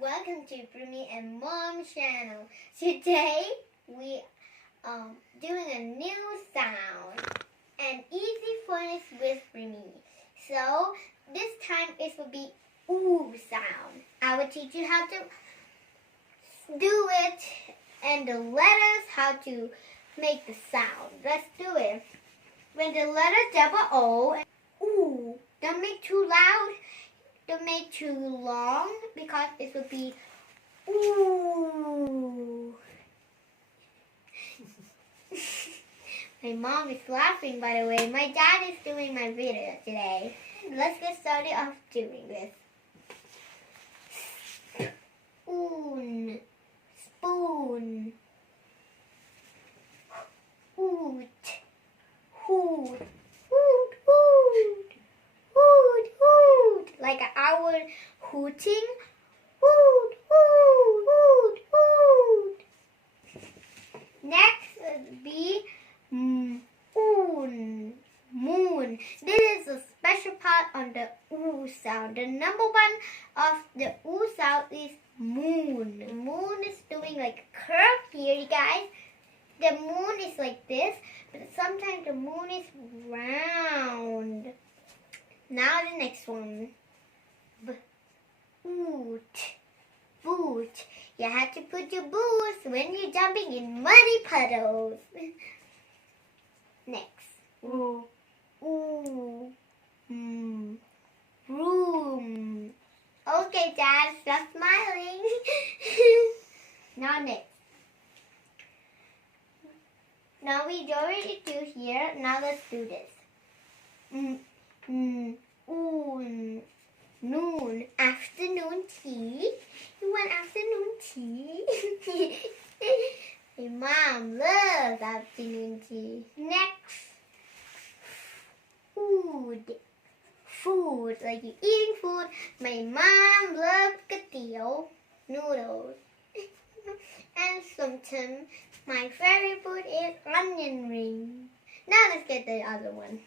welcome to Primmy and Mom's channel. Today we doing a new sound, an easy phonics with Primmy. So this time it will be ooh sound. I will teach you how to do it and the letters how to make the sound. Let's do it. When the letter double O, ooh, don't make too loud. Don't make too long because it will be ooh. My mom is laughing, by the way. My dad is doing my video today. Let's get started off doing this. Spoon, spoon. Hoot, hoot, hoot, hoot. Hoot, hoot, like an owl hooting. Hoot, hoot, hoot, hoot. Next would be moon, moon. This is a special part on the oo sound. The number one of the oo sound is moon. The moon is doing like a curve here, you guys. The moon is like this, but sometimes the moon is round. Now the next one. Boot. Boot. You have to put your boots when you're jumping in muddy puddles. Next. Ooh. Ooh. Room. Okay, Dad, stop smiling. Now next. Now we already do here. Now let's do this. Noon, afternoon tea. You want afternoon tea? My mom loves afternoon tea. Next, food. Food, like you're eating food. My mom loves katio, noodles. And sometimes my favorite food is onion rings. Now let's get the other one.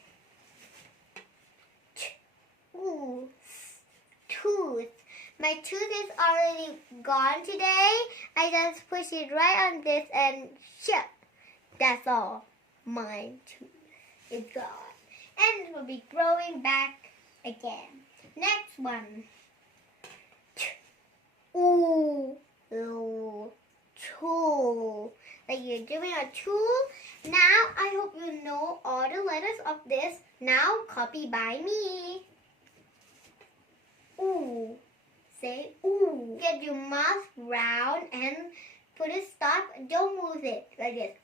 Ooh, tooth. My tooth is already gone today. I just push it right on this and shut. That's all. My tooth is gone. And it will be growing back again. Next one. Ooh, tool. Like you're doing a tool. Now I hope you know all the letters of this. Now copy by me. Ooh. Say ooh. Get your mouth round and put a stop. Don't move it like this.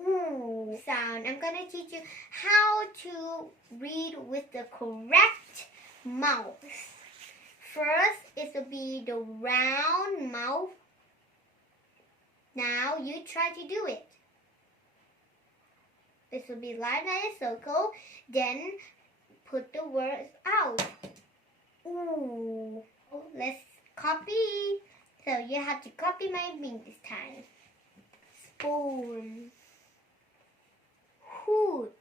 Ooh sound. I'm going to teach you how to read with the correct mouth. First, it will be the round mouth. Now you try to do it. This will be line by a circle. Then put the words out. Ooh. Let's copy. So you have to copy my ring this time. Spoon. Hoot.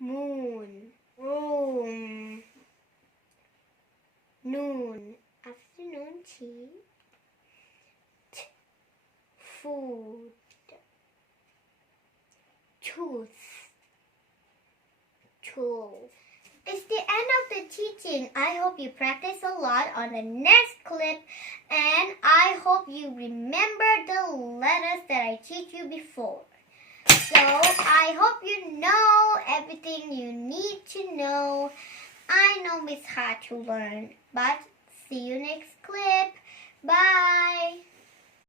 Moon. Room. Noon. Afternoon tea. Food. Tooth. Tool. It's the end of the teaching. I hope you practice a lot on the next clip, and I hope you remember the letters that I teach you before. So I hope you know everything you need to know. I know it's hard to learn, but see you next clip. Bye.